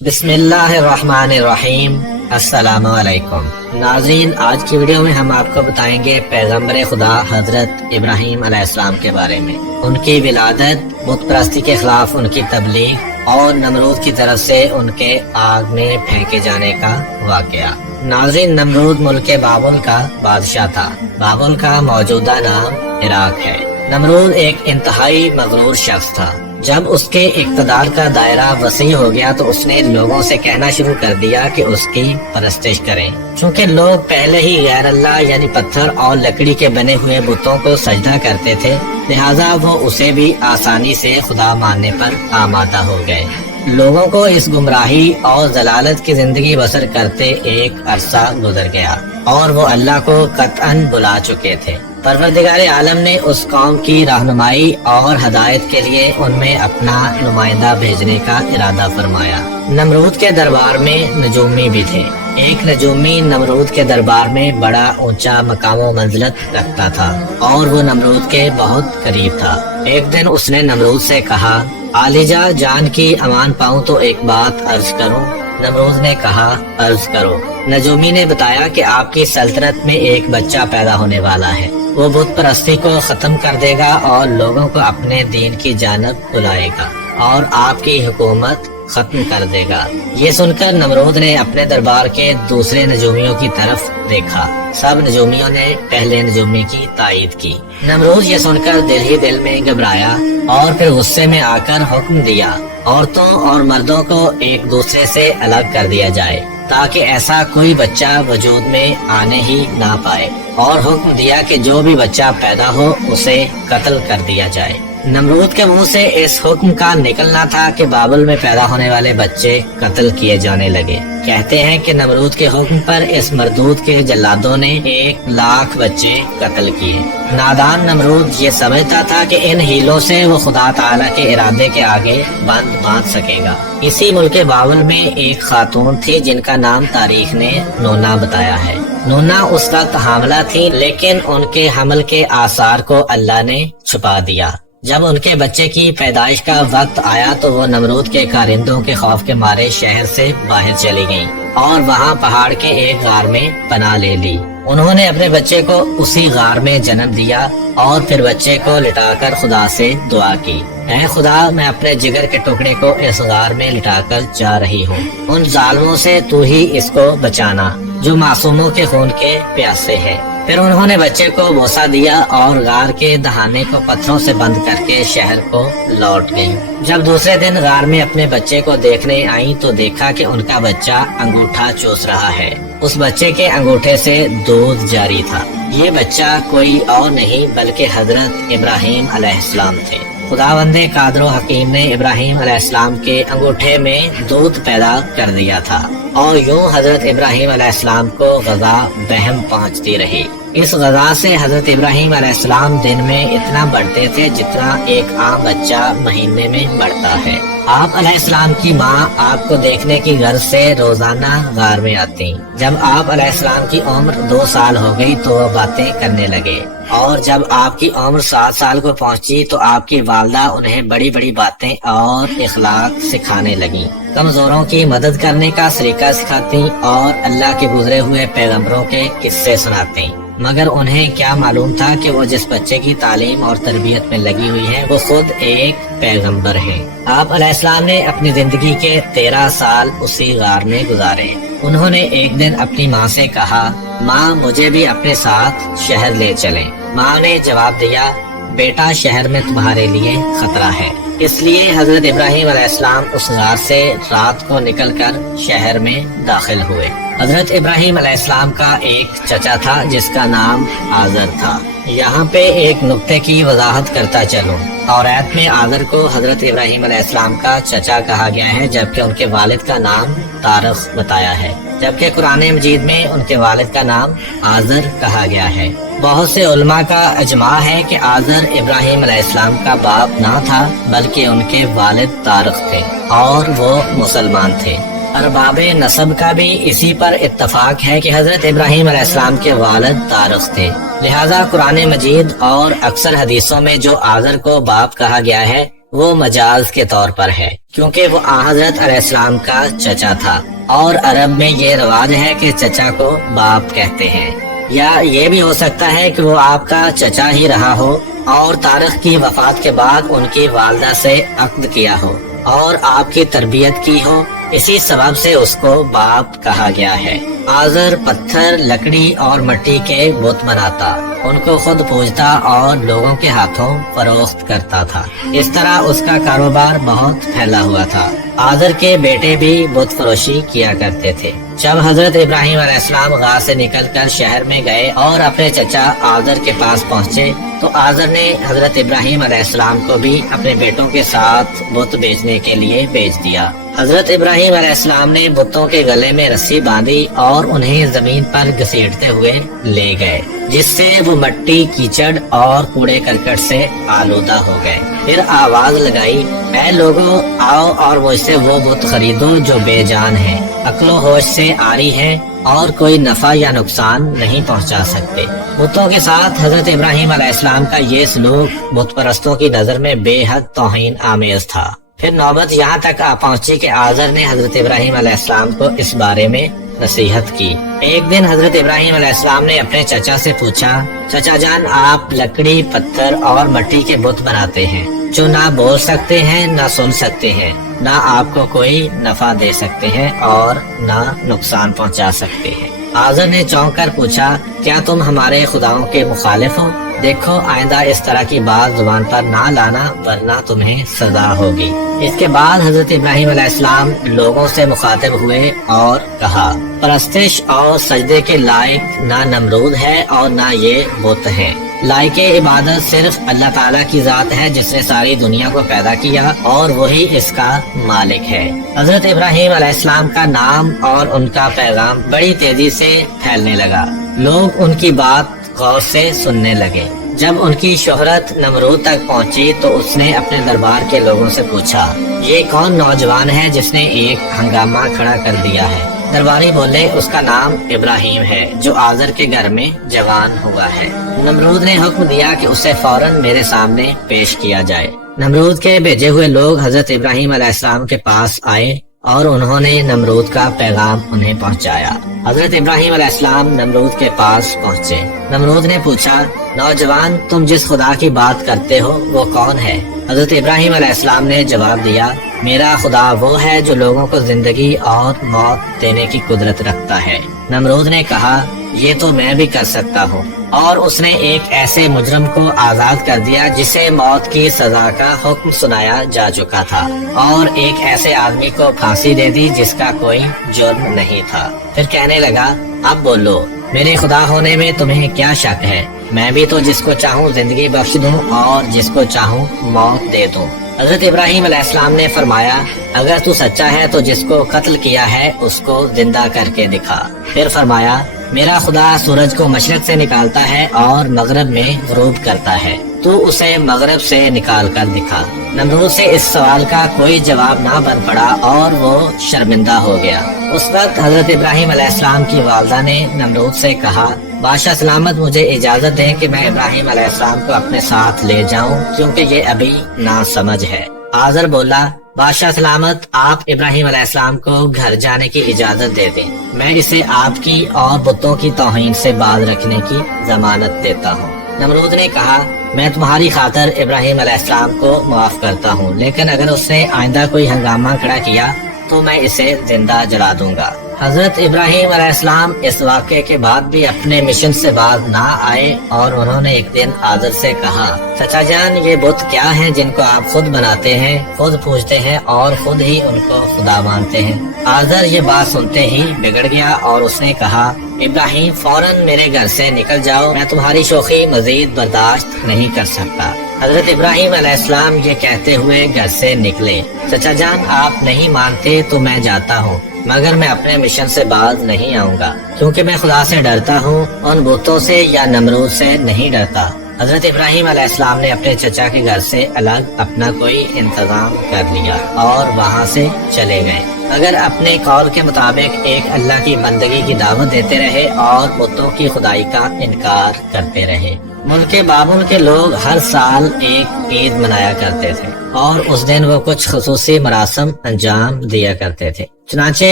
بسم اللہ الرحمن الرحیم۔ السلام علیکم ناظرین، آج کی ویڈیو میں ہم آپ کو بتائیں گے پیغمبر خدا حضرت ابراہیم علیہ السلام کے بارے میں، ان کی ولادت، بت پرستی کے خلاف ان کی تبلیغ اور نمرود کی طرف سے ان کے آگ میں پھینکے جانے کا واقعہ۔ ناظرین، نمرود ملک بابل کا بادشاہ تھا۔ بابل کا موجودہ نام عراق ہے۔ نمرود ایک انتہائی مغرور شخص تھا۔ جب اس کے اقتدار کا دائرہ وسیع ہو گیا تو اس نے لوگوں سے کہنا شروع کر دیا کہ اس کی پرستش کریں۔ چونکہ لوگ پہلے ہی غیر اللہ یعنی پتھر اور لکڑی کے بنے ہوئے بتوں کو سجدہ کرتے تھے، لہٰذا وہ اسے بھی آسانی سے خدا ماننے پر آمادہ ہو گئے۔ لوگوں کو اس گمراہی اور ضلالت کی زندگی بسر کرتے ایک عرصہ گزر گیا اور وہ اللہ کو قطعاً بلا چکے تھے۔ پروردگار عالم نے اس قوم کی رہنمائی اور ہدایت کے لیے ان میں اپنا نمائندہ بھیجنے کا ارادہ فرمایا۔ نمرود کے دربار میں نجومی بھی تھے۔ ایک نجومی نمرود کے دربار میں بڑا اونچا مقام و منزلت رکھتا تھا اور وہ نمرود کے بہت قریب تھا۔ ایک دن اس نے نمرود سے کہا، عالیجا جان کی امان پاؤں تو ایک بات عرض کروں۔ نمرود نے کہا، عرض کرو۔ نجومی نے بتایا کہ آپ کی سلطنت میں ایک بچہ پیدا ہونے والا ہے۔ وہ بت پرستی کو ختم کر دے گا اور لوگوں کو اپنے دین کی جانب بلائے گا اور آپ کی حکومت ختم کر دے گا۔ یہ سن کر نمرود نے اپنے دربار کے دوسرے نجومیوں کی طرف دیکھا۔ سب نجومیوں نے پہلے نجومی کی تائید کی۔ نمرود یہ سن کر دل ہی دل میں گھبرایا اور پھر غصے میں آ کر حکم دیا، عورتوں اور مردوں کو ایک دوسرے سے الگ کر دیا جائے تاکہ ایسا کوئی بچہ وجود میں آنے ہی نہ پائے، اور حکم دیا کہ جو بھی بچہ پیدا ہو اسے قتل کر دیا جائے۔ نمرود کے منہ سے اس حکم کا نکلنا تھا کہ بابل میں پیدا ہونے والے بچے قتل کیے جانے لگے۔ کہتے ہیں کہ نمرود کے حکم پر اس مردود کے جلادوں نے 1,00,000 بچے قتل کیے۔ نادان نمرود یہ سمجھتا تھا کہ ان ہیلوں سے وہ خدا تعالیٰ کے ارادے کے آگے بند باندھ سکے گا۔ اسی ملک بابل میں ایک خاتون تھی جن کا نام تاریخ نے نونا بتایا ہے۔ نونا اس وقت حاملہ تھی، لیکن ان کے حمل کے آثار کو اللہ نے چھپا دیا۔ جب ان کے بچے کی پیدائش کا وقت آیا تو وہ نمرود کے کارندوں کے خوف کے مارے شہر سے باہر چلی گئیں اور وہاں پہاڑ کے ایک غار میں پناہ لے لی۔ انہوں نے اپنے بچے کو اسی غار میں جنم دیا اور پھر بچے کو لٹا کر خدا سے دعا کی، اے خدا، میں اپنے جگر کے ٹکڑے کو اس غار میں لٹا کر جا رہی ہوں، ان ظالموں سے تو ہی اس کو بچانا جو معصوموں کے خون کے پیاسے ہے۔ پھر انہوں نے بچے کو بوسہ دیا اور غار کے دہانے کو پتھروں سے بند کر کے شہر کو لوٹ گئی۔ جب دوسرے دن غار میں اپنے بچے کو دیکھنے آئیں تو دیکھا کہ ان کا بچہ انگوٹھا چوس رہا ہے۔ اس بچے کے انگوٹھے سے دودھ جاری تھا۔ یہ بچہ کوئی اور نہیں بلکہ حضرت ابراہیم علیہ السلام تھے۔ خداوند قادر و حکیم نے ابراہیم علیہ السلام کے انگوٹھے میں دودھ پیدا کر دیا تھا اور یوں حضرت ابراہیم علیہ السلام کو غذا بہم پہنچتی رہی۔ اس غذا سے حضرت ابراہیم علیہ السلام دن میں اتنا بڑھتے تھے جتنا ایک عام بچہ مہینے میں بڑھتا ہے۔ آپ علیہ السلام کی ماں آپ کو دیکھنے کی غرض سے روزانہ غار میں آتی۔ جب آپ علیہ السلام کی عمر 2 سال ہو گئی تو وہ باتیں کرنے لگے، اور جب آپ کی عمر 7 سال کو پہنچی تو آپ کی والدہ انہیں بڑی بڑی باتیں اور اخلاق سکھانے لگیں۔ کمزوروں کی مدد کرنے کا طریقہ سکھاتی اور اللہ کے گزرے ہوئے پیغمبروں کے قصے سناتی، مگر انہیں کیا معلوم تھا کہ وہ جس بچے کی تعلیم اور تربیت میں لگی ہوئی ہے وہ خود ایک پیغمبر ہے۔ آپ علیہ السلام نے اپنی زندگی کے 13 سال اسی غار میں گزارے۔ انہوں نے ایک دن اپنی ماں سے کہا، ماں، مجھے بھی اپنے ساتھ شہر لے چلیں۔ ماں نے جواب دیا، بیٹا، شہر میں تمہارے لیے خطرہ ہے۔ اس لیے حضرت ابراہیم علیہ السلام اس غار سے رات کو نکل کر شہر میں داخل ہوئے۔ حضرت ابراہیم علیہ السلام کا ایک چچا تھا جس کا نام آزر تھا۔ یہاں پہ ایک نقطے کی وضاحت کرتا چلوں۔ توریت میں آزر کو حضرت ابراہیم علیہ السلام کا چچا کہا گیا ہے جبکہ ان کے والد کا نام تارخ بتایا ہے، جبکہ قرآن مجید میں ان کے والد کا نام آزر کہا گیا ہے۔ بہت سے علماء کا اجماع ہے کہ آزر ابراہیم علیہ السلام کا باپ نہ تھا بلکہ ان کے والد تارخ تھے اور وہ مسلمان تھے۔ ارباب نسب کا بھی اسی پر اتفاق ہے کہ حضرت ابراہیم علیہ السلام کے والد تارخ تھے، لہذا قرآن مجید اور اکثر حدیثوں میں جو آزر کو باپ کہا گیا ہے वो मजाज के तौर पर है, क्योंकि वो हजरत अलैहिस्सलाम का चचा था और अरब में ये रिवाज है कि चचा को बाप कहते हैं। या ये भी हो सकता है कि वो आपका चचा ही रहा हो और तारिक की वफात के बाद उनकी वालदा से अक्द किया हो और आपकी तरबियत की हो, इसी सबब से उसको बाप कहा गया है। आज़र पत्थर, लकड़ी और मिट्टी के बुत बनाता, उनको खुद पूजता और लोगों के हाथों फरोख्त करता था। इस तरह उसका कारोबार बहुत फैला हुआ था। आज़र के बेटे भी बुत फरोशी किया करते थे। जब हजरत इब्राहिम अलैहिस्सलाम गार से निकलकर शहर में गए और अपने चचा आज़र के पास पहुँचे तो आज़र ने हजरत इब्राहिम अलैहिस्सलाम को भी अपने बेटों के साथ बुत बेचने के लिए बेच दिया। हजरत इब्राहिम अलैहिस्सलाम ने बुतों के गले में रस्सी बांधी और उन्हें जमीन पर घसीटते हुए ले गए, जिससे वो मिट्टी, कीचड़ और कूड़े करकट से आलूदा हो गए। फिर आवाज लगाई, ऐ लोगों, आओ और मुझसे वो बुत खरीदो जो बेजान है, अक्लो होश से आरी है और कोई नफा या नुकसान नहीं पहुंचा सकते। बुतों के साथ हजरत इब्राहिम अलैहिस्सलाम का ये सलूक बुत परस्तों की नजर में बेहद तौहीन आमेज था। फिर नौबत यहाँ तक आ पहुंची कि आज़र ने हजरत इब्राहिम अलैहिस्सलाम को इस बारे में नसीहत की। एक दिन हजरत इब्राहिम अलैहिस्सलाम ने अपने चचा से पूछा, चचा जान, आप लकड़ी, पत्थर और मिट्टी के बुत बनाते हैं जो ना बोल सकते हैं, ना सुन सकते हैं, ना आपको कोई नफा दे सकते हैं और ना नुकसान पहुंचा सकते हैं। आज़र ने चौंक कर पूछा, क्या तुम हमारे खुदाओं के मुखालिफ हो? देखो, आइंदा इस तरह की बात जुबान पर ना लाना, वरना तुम्हें सजा होगी। इसके बाद हजरत इब्राहिम अलैहिस्सलाम लोगों से मुखातिब हुए और कहा, परस्तिश और सजदे के लायक ना नमरूद है और ना ये बुत है। लायके इबादत सिर्फ अल्लाह ताला की जात है जिसने सारी दुनिया को पैदा किया और वही इसका मालिक है। हजरत इब्राहिम अलैहिस्सलाम का नाम और उनका पैगाम बड़ी तेजी से फैलने लगा। लोग उनकी बात गौर से सुनने लगे। जब उनकी शोहरत नमरूद तक पहुंची तो उसने अपने दरबार के लोगों से पूछा, ये कौन नौजवान है जिसने एक हंगामा खड़ा कर दिया है? दरबारी बोले, उसका नाम इब्राहिम है जो आज़र के घर में जवान हुआ है। नमरूद ने हुक्म दिया कि उसे फौरन मेरे सामने पेश किया जाए। नमरूद के भेजे हुए लोग हजरत इब्राहिम अलैहिस्सलाम के पास आए और उन्होंने नमरूद का पैगाम उन्हें पहुंचाया। हजरत इब्राहिम अलैहिस्सलाम नमरूद के पास पहुंचे। नमरूद ने पूछा, नौजवान, तुम जिस खुदा की बात करते हो वो कौन है? हजरत इब्राहिम अलैहिस्सलाम ने जवाब दिया, मेरा खुदा वो है जो लोगों को जिंदगी और मौत देने की कुदरत रखता है। नमरूद ने कहा, ये तो मैं भी कर सकता हूँ। और उसने एक ऐसे मुजरम को आजाद कर दिया जिसे मौत की सजा का हुक्म सुनाया जा चुका था और एक ऐसे आदमी को फांसी दे दी जिसका कोई जुर्म नहीं था। फिर कहने लगा, अब बोलो, मेरे खुदा होने में तुम्हें क्या शक है? मैं भी तो जिसको चाहूँ जिंदगी बख्श दूं और जिसको चाहूँ मौत दे दूं। हजरत इब्राहिम अलैहिस्सलाम ने फरमाया, अगर तू सच्चा है तो जिसको कत्ल किया है उसको जिंदा करके दिखा। फिर फरमाया, मेरा खुदा सूरज को मशरक से निकालता है और मगरब में गुरूब करता है, तू उसे मगरब से निकाल कर दिखा। नमरूद से इस सवाल का कोई जवाब ना बन पड़ा और वो शर्मिंदा हो गया। उस वक्त हजरत इब्राहिम अलैहिस्सलाम की वालदा ने नमरूद से कहा, बादशाह सलामत, मुझे इजाजत दें कि मैं इब्राहिम अलैहिस्सलाम को अपने साथ ले जाऊं, क्योंकि ये अभी नासमझ है। आज़र बोला, बादशाह सलामत, आप इब्राहिम अलैहिस्सलाम को घर जाने की इजाजत दे दें, मैं इसे आपकी और बुतों की तौहीन से बाज रखने की जमानत देता हूँ। नमरूद ने कहा, मैं तुम्हारी खातर इब्राहिम अलैहिस्सलाम को माफ करता हूँ, लेकिन अगर उसने आइंदा कोई हंगामा खड़ा किया तो मैं इसे जिंदा जला दूंगा। हजरत इब्राहिम अलैहिस्सलाम इस वाक़े के बाद भी अपने मिशन से बाज ना आए और उन्होंने एक दिन आज़र से कहा, चचा जान, ये बुत क्या हैं जिनको आप खुद बनाते हैं, खुद पूजते हैं और खुद ही उनको खुदा मानते हैं? आज़र ये बात सुनते ही बिगड़ गया और उसने कहा, इब्राहिम, फौरन मेरे घर से निकल जाओ, मैं तुम्हारी शोखी मजीद बर्दाश्त नहीं कर सकता। हजरत इब्राहिम अलैहिस्सलाम ये कहते हुए घर से निकले। चचा जान, आप नहीं मानते तो मैं जाता हूँ, मगर मैं अपने मिशन से बाज नहीं आऊँगा, क्योंकि मैं खुदा से डरता हूँ, उन बुतों से या नमरूद से नहीं डरता। हजरत इब्राहिम अलैहिस्सलाम ने अपने चचा के घर से अलग अपना कोई इंतजाम कर लिया और वहाँ से चले गए, मगर अपने कौल के मुताबिक एक अल्लाह की बंदगी की दावत देते रहे और बुतों की खुदाई का इनकार करते रहे। ملک بابل کے لوگ ہر سال ایک عید منایا کرتے تھے اور اس دن وہ کچھ خصوصی مراسم انجام دیا کرتے تھے۔ چنانچہ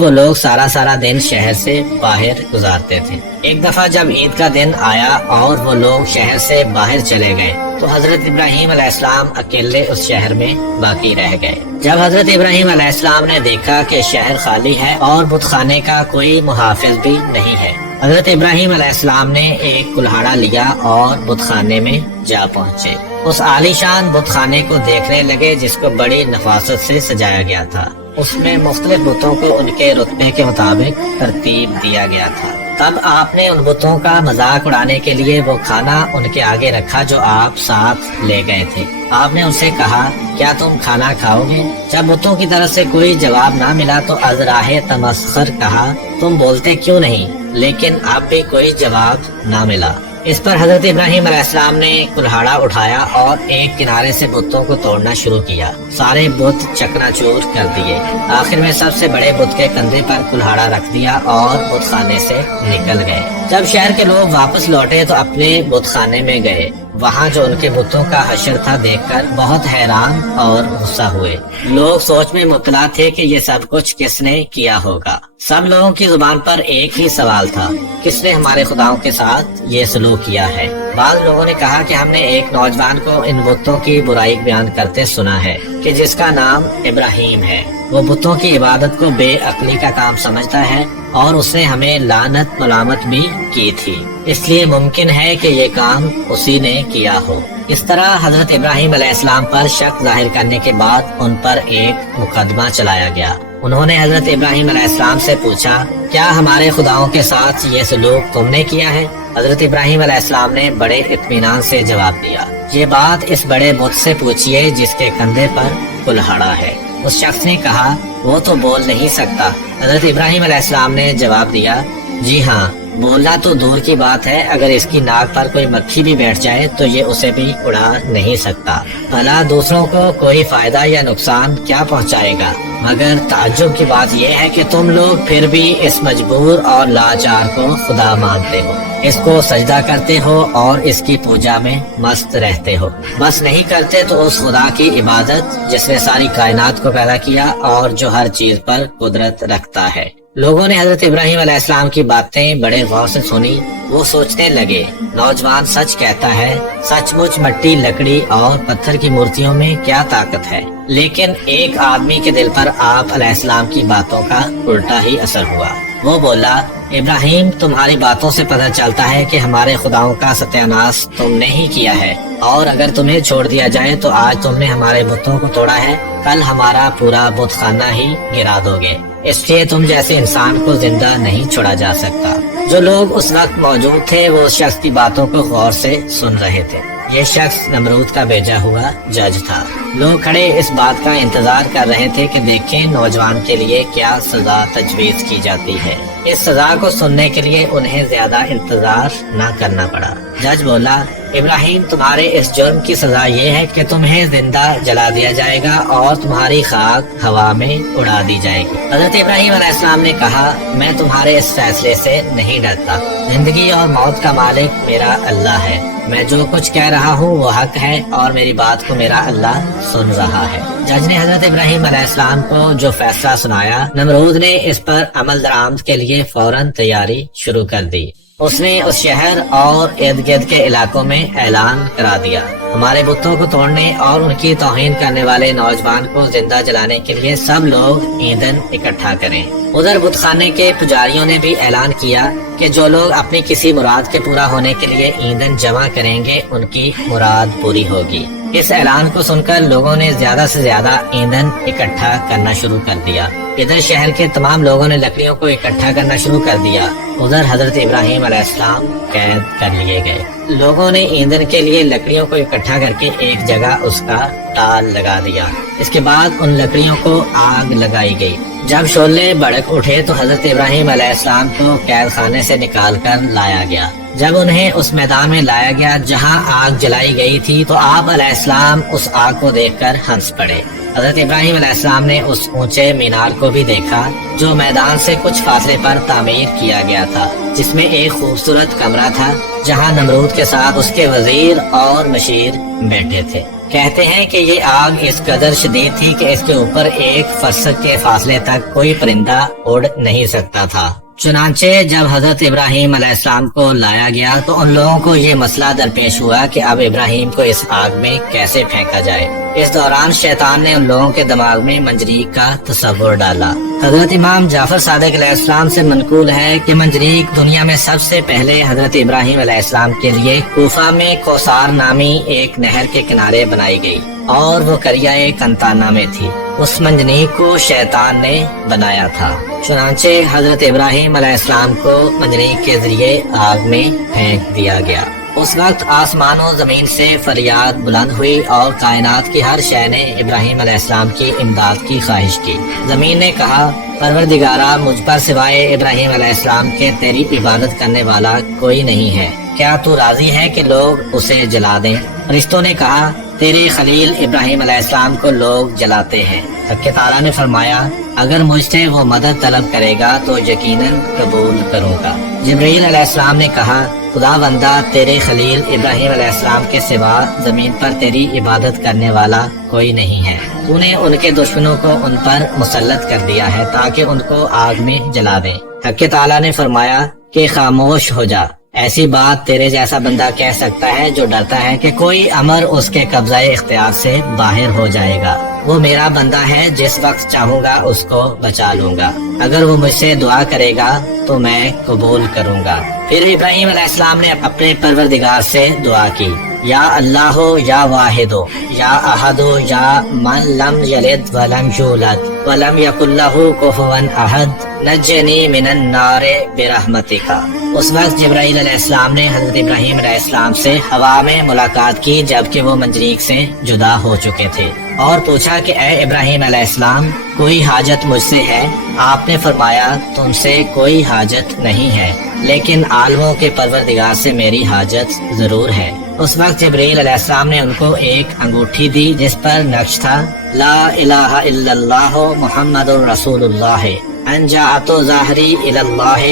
وہ لوگ سارا دن شہر سے باہر گزارتے تھے۔ ایک دفعہ جب عید کا دن آیا اور وہ لوگ شہر سے باہر چلے گئے تو حضرت ابراہیم علیہ السلام اکیلے اس شہر میں باقی رہ گئے۔ جب حضرت ابراہیم علیہ السلام نے دیکھا کہ شہر خالی ہے اور بت خانے کا کوئی محافظ بھی نہیں ہے، حضرت ابراہیم علیہ السلام نے ایک کلہاڑا لیا اور بت خانے میں جا پہنچے۔ اس عالی شان بت خانے کو دیکھنے لگے جس کو بڑی نفاست سے سجایا گیا تھا۔ اس میں مختلف بتوں کو ان کے رتبے کے مطابق ترتیب دیا گیا تھا۔ تب آپ نے ان بتوں کا مذاق اڑانے کے لیے وہ کھانا ان کے آگے رکھا جو آپ ساتھ لے گئے تھے۔ آپ نے ان سے کہا، کیا تم کھانا کھاؤ گے؟ جب بتوں کی طرف سے کوئی جواب نہ ملا تو از راہ تمسخر کہا، تم بولتے کیوں نہیں؟ لیکن اب بھی کوئی جواب نہ ملا۔ اس پر حضرت ابراہیم علیہ السلام نے کلہاڑا اٹھایا اور ایک کنارے سے بتوں کو توڑنا شروع کیا۔ سارے بت چکنا چور کر دیے۔ آخر میں سب سے بڑے بت کے کندھے پر کلہاڑا رکھ دیا اور بت خانے سے نکل گئے۔ جب شہر کے لوگ واپس لوٹے تو اپنے بت خانے میں گئے۔ وہاں جو ان کے بتوں کا حشر تھا دیکھ کر بہت حیران اور غصہ ہوئے۔ لوگ سوچ میں مبتلا تھے کہ یہ سب کچھ کس نے کیا ہوگا۔ سب لوگوں کی زبان پر ایک ہی سوال تھا، کس نے ہمارے خداؤں کے ساتھ یہ سلوک کیا ہے؟ بعض لوگوں نے کہا کہ ہم نے ایک نوجوان کو ان بتوں کی برائی بیان کرتے سنا ہے کہ جس کا نام ابراہیم ہے۔ وہ بتوں کی عبادت کو بے عقلی کا کام سمجھتا ہے اور اس نے ہمیں لعنت ملامت بھی کی تھی، اس لیے ممکن ہے کہ یہ کام اسی نے کیا ہو۔ اس طرح حضرت ابراہیم علیہ السلام پر شک ظاہر کرنے کے بعد ان پر ایک مقدمہ چلایا گیا۔ انہوں نے حضرت ابراہیم علیہ السلام سے پوچھا، کیا ہمارے خداؤں کے ساتھ یہ سلوک تم نے کیا ہے؟ حضرت ابراہیم علیہ السلام نے بڑے اطمینان سے جواب دیا، یہ بات اس بڑے بت سے پوچھیے جس کے کندھے پر کلہاڑا ہے۔ اس شخص نے کہا، وہ تو بول نہیں سکتا۔ حضرت ابراہیم علیہ السلام نے جواب دیا، جی ہاں، بولنا تو دور کی بات ہے، اگر اس کی ناک پر کوئی مکھی بھی بیٹھ جائے تو یہ اسے بھی اڑا نہیں سکتا۔ بھلا دوسروں کو کوئی فائدہ یا نقصان کیا پہنچائے گا؟ مگر تعجب کی بات یہ ہے کہ تم لوگ پھر بھی اس مجبور اور لاچار کو خدا مانتے ہو، اس کو سجدہ کرتے ہو اور اس کی پوجا میں مست رہتے ہو۔ بس نہیں کرتے تو اس خدا کی عبادت جس نے ساری کائنات کو پیدا کیا اور جو ہر چیز پر قدرت رکھتا ہے۔ لوگوں نے حضرت ابراہیم علیہ السلام کی باتیں بڑے غور سے سنی۔ وہ سوچنے لگے، نوجوان سچ کہتا ہے، سچ مچ مٹی، لکڑی اور پتھر کی مورتیوں میں کیا طاقت ہے۔ لیکن ایک آدمی کے دل پر آپ علیہ السلام کی باتوں کا الٹا ہی اثر ہوا۔ وہ بولا، ابراہیم، تمہاری باتوں سے پتہ چلتا ہے کہ ہمارے خداؤں کا ستیہ ناش تم نے ہی کیا ہے، اور اگر تمہیں چھوڑ دیا جائے تو آج تم نے ہمارے بتوں کو توڑا ہے، کل ہمارا پورا بت خانہ ہی گرا دو گے، اس لیے تم جیسے انسان کو زندہ نہیں چھوڑا جا سکتا۔ جو لوگ اس وقت موجود تھے وہ اس شخص کی باتوں کو غور سے سن رہے تھے۔ یہ شخص نمرود کا بھیجا ہوا جج تھا۔ لوگ کھڑے اس بات کا انتظار کر رہے تھے کہ دیکھیں نوجوان کے لیے کیا سزا تجویز کی جاتی ہے۔ اس سزا کو سننے کے لیے انہیں زیادہ انتظار نہ کرنا پڑا۔ جج بولا، ابراہیم، تمہارے اس جرم کی سزا یہ ہے کہ تمہیں زندہ جلا دیا جائے گا اور تمہاری خاک ہوا میں اڑا دی جائے گی۔ حضرت ابراہیم علیہ السلام نے کہا، میں تمہارے اس فیصلے سے نہیں ڈرتا۔ زندگی اور موت کا مالک میرا اللہ ہے۔ میں جو کچھ کہہ رہا ہوں وہ حق ہے اور میری بات کو میرا اللہ سن رہا ہے۔ جج نے حضرت ابراہیم علیہ السلام کو جو فیصلہ سنایا، نمرود نے اس پر عمل درآمد کے لیے فوراً تیاری شروع کر دی۔ اس نے اس شہر اور ارد گرد کے علاقوں میں اعلان کرا دیا، ہمارے بتوں کو توڑنے اور ان کی توہین کرنے والے نوجوان کو زندہ جلانے کے لیے سب لوگ ایندھن اکٹھا کریں۔ ادھر بت خانے کے پجاریوں نے بھی اعلان کیا کہ جو لوگ اپنی کسی مراد کے پورا ہونے کے لیے ایندھن جمع کریں گے ان کی مراد پوری ہوگی۔ اس اعلان کو سن کر لوگوں نے زیادہ سے زیادہ ایندھن اکٹھا کرنا شروع کر دیا۔ ادھر شہر کے تمام لوگوں نے لکڑیوں کو اکٹھا کرنا شروع کر دیا۔ ادھر حضرت ابراہیم علیہ السلام قید کر لیے گئے۔ لوگوں نے ایندھن کے لیے لکڑیوں کو اکٹھا کر کے ایک جگہ اس کا ٹال لگا دیا۔ اس کے بعد ان لکڑیوں کو آگ لگائی گئی۔ جب شعلے بھڑک اٹھے تو حضرت ابراہیم علیہ السلام کو قید خانے سے نکال کر لایا گیا۔ جب انہیں اس میدان میں لایا گیا جہاں آگ جلائی گئی تھی تو آپ علیہ السلام اس آگ کو دیکھ کر ہنس پڑے۔ हजरत इब्राहिम अलैहिस्सलाम ने उस ऊंचे मीनार को भी देखा जो मैदान से कुछ फासले पर तामीर किया गया था, जिसमें एक खूबसूरत कमरा था जहां नमरूद के साथ उसके वजीर और मशीर बैठे थे। कहते हैं कि ये आग इस कदर शदीद थी कि इसके ऊपर एक फर्सक के फासले तक कोई परिंदा उड़ नहीं सकता था। चुनांचे जब हजरत इब्राहिम अलैहिस्सलाम को लाया गया तो उन लोगों को ये मसला दरपेश हुआ कि अब इब्राहिम को इस आग में कैसे फेंका जाए। इस दौरान शैतान ने उन लोगों के दिमाग में मंजरीक का तस्वुर डाला। हजरत इमाम जाफर सादिक अलैहिस्सलाम से मनकूल है कि मंजरीक दुनिया में सबसे पहले हजरत इब्राहिम अलैहिस्सलाम के लिए कूफा में कौसार नामी एक नहर के किनारे बनाई गई और वो करियाए कंताना में थी। उस मंजनीक को शैतान ने बनाया था। चुनांचे हजरत इब्राहिम अलैहिस्सलाम को मंजनीक के जरिए आग में फेंक दिया गया। उस वक्त आसमानों जमीन से फरियाद बुलंद हुई और कायनात की हर शय ने इब्राहिम अलैहिस्सलाम की इमदाद की ख्वाहिश की। जमीन ने कहा, परवरदिगारा, मुझ पर सिवाय इब्राहिम अलैहिस्सलाम के तेरी इबादत करने वाला कोई नहीं है। क्या तू राजी है कि लोग उसे जला दें? फरिश्तों ने कहा, तेरे खलील इब्राहिम अलैहिस्सलाम को लोग जलाते हैं। हक़ ताला ने फरमाया, अगर मुझसे वो मदद तलब करेगा तो यकीनन कबूल करूँगा। जिब्रील अलैहिस्सलाम ने कहा, खुदा बंदा, तेरे खलील इब्राहिम अलैहिस्सलाम के सिवा जमीन पर तेरी इबादत करने वाला कोई नहीं है। तूने उनके दुश्मनों को उन पर मुसल्लत कर दिया है ताकि उनको आग में जला दें। हक़ ताला ने फरमाया कि खामोश हो जा, ऐसी बात तेरे जैसा बंदा कह सकता है जो डरता है कि कोई अमर उसके कब्ज़ा इख्तियार से बाहर हो जाएगा। वो मेरा बंदा है, जिस वक्त चाहूँगा उसको बचा लूँगा। अगर वो मुझसे दुआ करेगा तो मैं कबूल करूँगा। फिर इब्राहिम अलैहिस्सलाम ने अपने परवरदिगार से दुआ की, या अल्लाहो या वाहिदो या अहदो या मन लम यलिद वलम यूलद वलम यकुल्लहु कुफुवन अहद नज्जनी मिनन नारे बिरहमतिका। उस वक्त जिब्राईल अलैहिस्सलाम ने हजरत इब्राहिम अलैहिस्सलाम से हवा में मुलाकात की जबकि वो मंजरीक से जुदा हो चुके थे और पूछा कि ए इब्राहिम अलैहिस्सलाम, कोई हाजत मुझसे है? आपने फरमाया, तुमसे कोई हाजत नहीं है, लेकिन आलमों के परवरदिगार से मेरी हाजत जरूर है। उस वक्त जिब्रील अलैहिस्सलाम ने उनको एक अंगूठी दी जिस पर नक्श था, ला इलाहा इल्लल्लाह मुहम्मदुर रसूलुल्लाह अंजाअतु ज़ाहरी इलल्लाह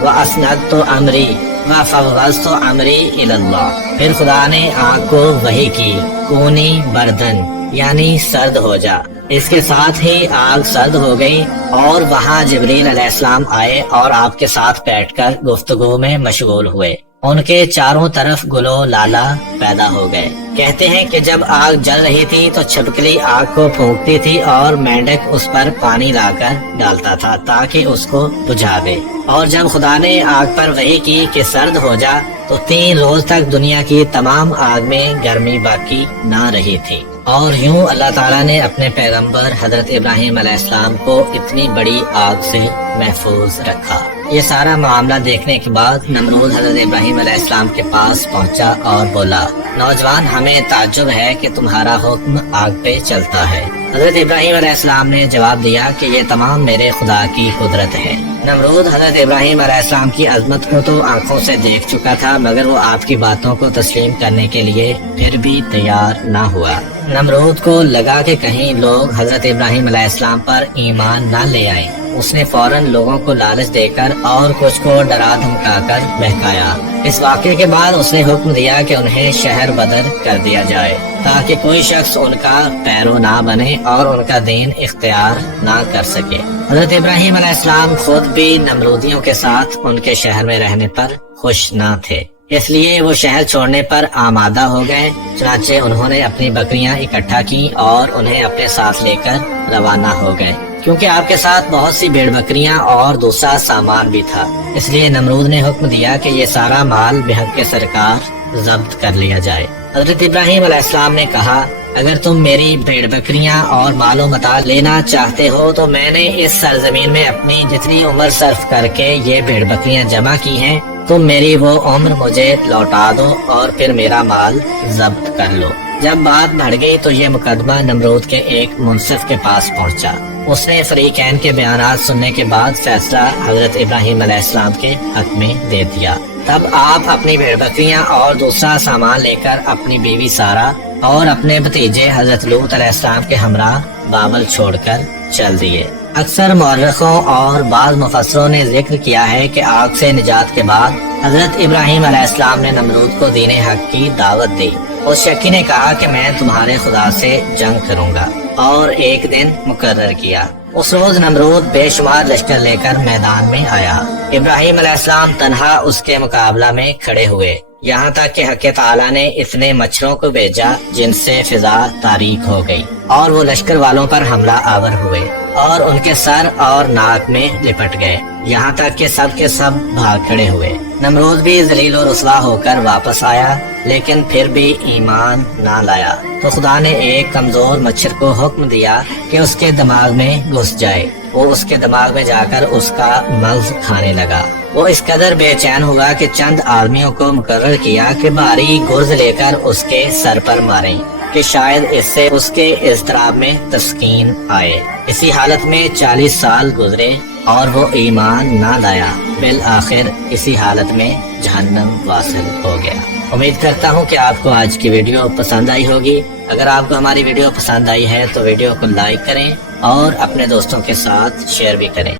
व असनदतु अमरी व फवज़तु अमरी इलल्लाह। फिर खुदा ने आँख को वही की, कूनी बर्दन यानी सर्द हो जा। इसके साथ ही आग सर्द हो गई और वहाँ जिब्रील अलैहिस्सलाम आए और आपके साथ बैठकर गुफ्तगू में मशगूल हुए। उनके चारों तरफ गुलो लाला पैदा हो गए। कहते हैं कि जब आग जल रही थी तो छिपकली आग को फूंकती थी और मेंढक उस पर पानी लाकर डालता था ताकि उसको बुझा दे। और जब खुदा ने आग पर वही की कि सर्द हो जा तो 3 रोज तक दुनिया की तमाम आग में गर्मी बाकी ना रही थी। और यूं अल्लाह ताला ने अपने पैगंबर हजरत इब्राहिम अलैहिस्सलाम को इतनी बड़ी आग से महफूज रखा। ये सारा मामला देखने के बाद नमरूद हजरत इब्राहिम अलैहिस्सलाम के पास पहुंचा और बोला, नौजवान, हमें ताज्जुब है कि तुम्हारा हुक्म आग पे चलता है। हजरत इब्राहिम अलैहिस्सलाम ने जवाब दिया कि ये तमाम मेरे खुदा की कुदरत है। नमरूद हजरत इब्राहिम अलैहिस्सलाम की अजमत को तो आंखों से देख चुका था, मगर वो आपकी बातों को तस्लीम करने के लिए फिर भी तैयार ना हुआ। नमरूद को लगा कि कहीं लोग हजरत इब्राहिम अलैहिस्सलाम पर ईमान न ले आए। उसने फौरन लोगों को लालच देकर और कुछ को डरा धमकाकर बहकाया। इस वाक़े के बाद उसने हुक्म दिया कि उन्हें शहर बदर कर दिया जाए ताकि कोई शख्स उनका पैरो ना बने और उनका दीन इख्तियार ना कर सके। हजरत इब्राहिम अलैहिस्सलाम खुद भी नमरूदियों के साथ उनके शहर में रहने पर खुश ना थे, इसलिए वो शहर छोड़ने पर आमादा हो गए। चुनांचे उन्होंने अपनी बकरियां इकट्ठा की और उन्हें अपने साथ लेकर रवाना हो गए। क्योंकि आपके साथ बहुत सी भेड़ बकरियां और दूसरा सामान भी था, इसलिए नमरूद ने हुक्म दिया कि ये सारा माल बेहद के सरकार जब्त कर लिया जाए। हजरत इब्राहिम अलैहिस्सलाम ने कहा, अगर तुम मेरी भेड़ बकरियां और मालो मता लेना चाहते हो तो मैंने इस सरजमीन में अपनी जितनी उम्र सर्फ करके ये भेड़ बकरियां जमा की हैं, तुम मेरी वो उम्र मुझे लौटा दो और फिर मेरा माल जब्त कर लो। जब बात बढ़ गई तो ये मुकदमा नमरूद के एक मुंसिफ के पास पहुंचा। उसने फरीकैन के बयानात सुनने के बाद फैसला हजरत इब्राहिम अलैहिस्सलाम के हक में दे दिया। तब आप अपनी भेड़ बकरियां और दूसरा सामान लेकर अपनी बीवी सारा और अपने भतीजे हजरत लूत अलैहिस्सलाम के हमरा बाबल छोड़कर चल दिए। अक्सर मौर्रखों और बाज़ मुफस्सिरों ने जिक्र किया है कि आग से निजात के बाद हजरत इब्राहीम अलैहिस्सलाम ने नमरूद को दीन हक की दावत दी। उस शकी ने कहा कि मैं तुम्हारे खुदा से जंग करूंगा और एक दिन मुकर्रर किया। उस रोज नमरूद बेशुमार लश्कर लेकर मैदान में आया। इब्राहीम अलैहिस्सलाम तन्हा उसके मुकाबला में खड़े हुए, यहाँ तक कि हक़ ताला ने इतने मच्छरों को भेजा जिनसे फिजा तारीक हो गई और वो लश्कर वालों पर हमला आवर हुए और उनके सर और नाक में लिपट गए, यहाँ तक कि सब के सब भाग खड़े हुए। नमरूद भी जलील और रुसवा होकर वापस आया, लेकिन फिर भी ईमान ना लाया। तो खुदा ने एक कमजोर मच्छर को हुक्म दिया कि उसके दिमाग में घुस जाए। वो उसके दिमाग में जाकर उसका मग़ज़ खाने लगा। वो इस कदर बेचैन हुआ कि चंद आदमियों को मुकर्रर किया कि भारी गुर्ज लेकर उसके सर पर मारें कि शायद इससे उसके इज़्तिराब में तस्कीन आए। इसी हालत में 40 साल गुजरे और वो ईमान ना लाया। बिल आखिर इसी हालत में जहन्नम वासिल हो गया। उम्मीद करता हूँ कि आपको आज की वीडियो पसंद आई होगी। अगर आपको हमारी वीडियो पसंद आई है तो वीडियो को लाइक करें और अपने दोस्तों के साथ शेयर भी करें।